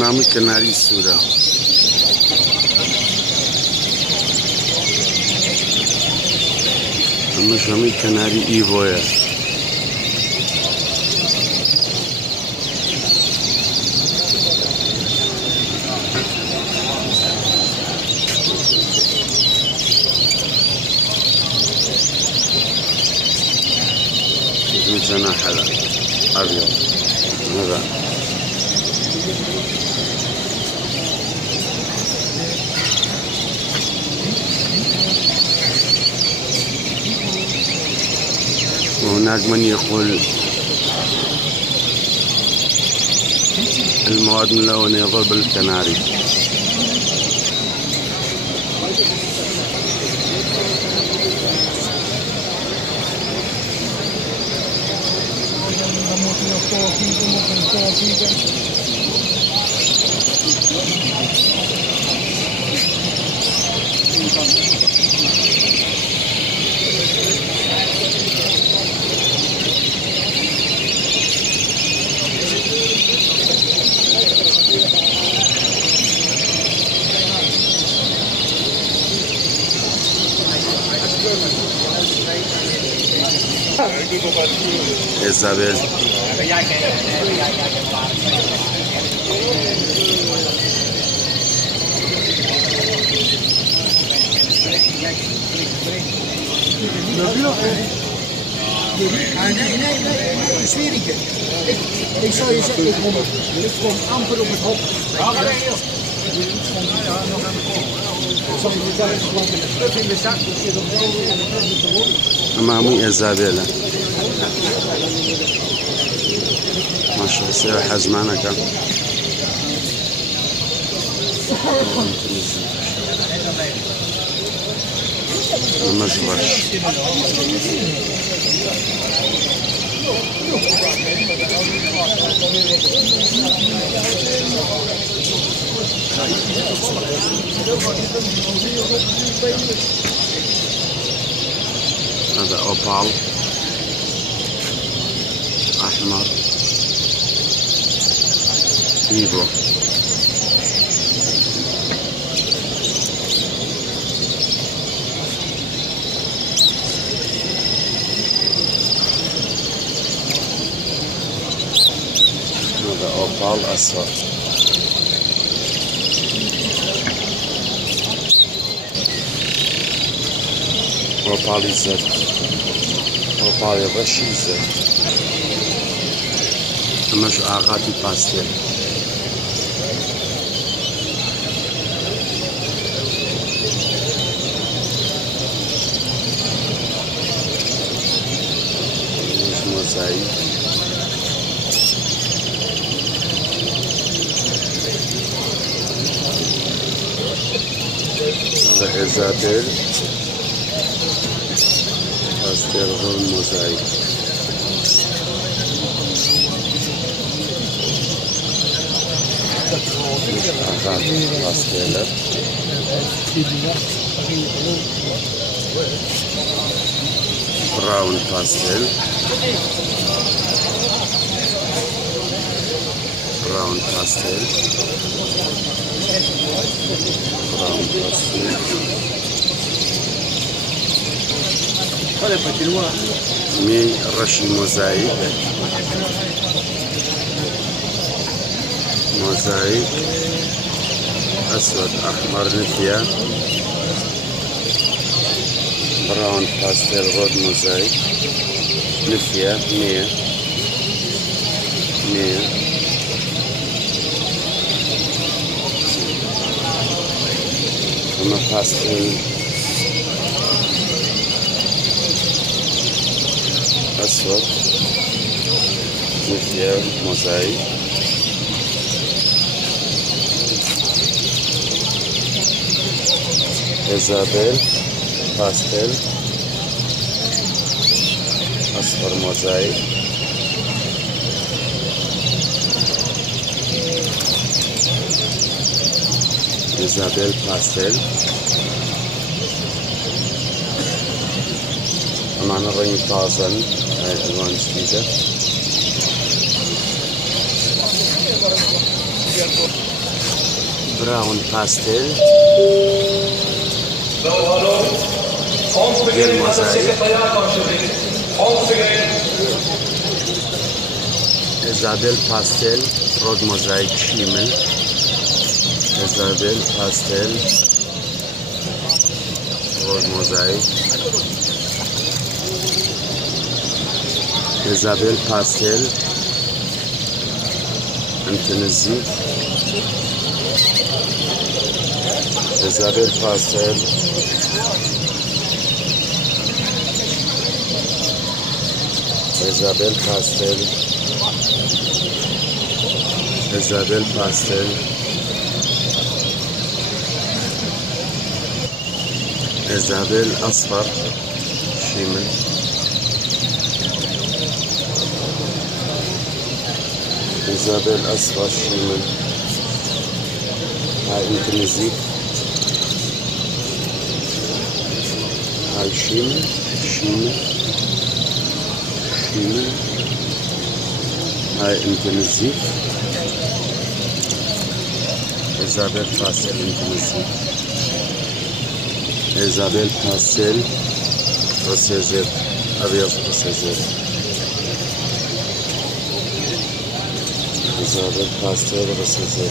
نامی کەناری سوورە. ئەمەش هەمووی کەناری ئیڤۆیە. جناح أبيض هذا وهناك من يقول المواد الملونة يضر بالكناري. إيزابيل Ik zou je zeggen, ik kom amper op het hok. أمامي إيزابيل ما شاء الله سير حزمانة كان مجبرش هذا أوبال أحمر إيفو هذا أوبال أصفر أوبال زرد أوبال غشي زرد مش آغاتي باستيل مش موزايك هذا إيزابيل باستيل غير موزايك باستيلر براون باستيل براون باستيل براون باستيل مي رشي موزايك موزايك أسود أحمر نفيا براون باستيل رود موزايك نفيا 100 أما باستيل أسود نفيا موزايك إيزابيل باستيل أصفر موزايك إيزابيل باستيل معنا الرنج طازة هاي الألوان جديدة براون باستيل ديال الموزايك إيزابيل باستيل رود موزايك شيمل إيزابيل باستيل رود موزايك إيزابيل باستيل انتنزيف إيزابيل باستيل إيزابيل باستيل إيزابيل باستيل إيزابيل أصفر شيمل إيزابيل أصفر شيمل هاي انتنزيف هاي شيمل هاي انتنزيف إيزابيل باستيل انتنزيف إيزابيل باستيل روسيزير أبيض روسيزير إيزابيل باستيل روسيزير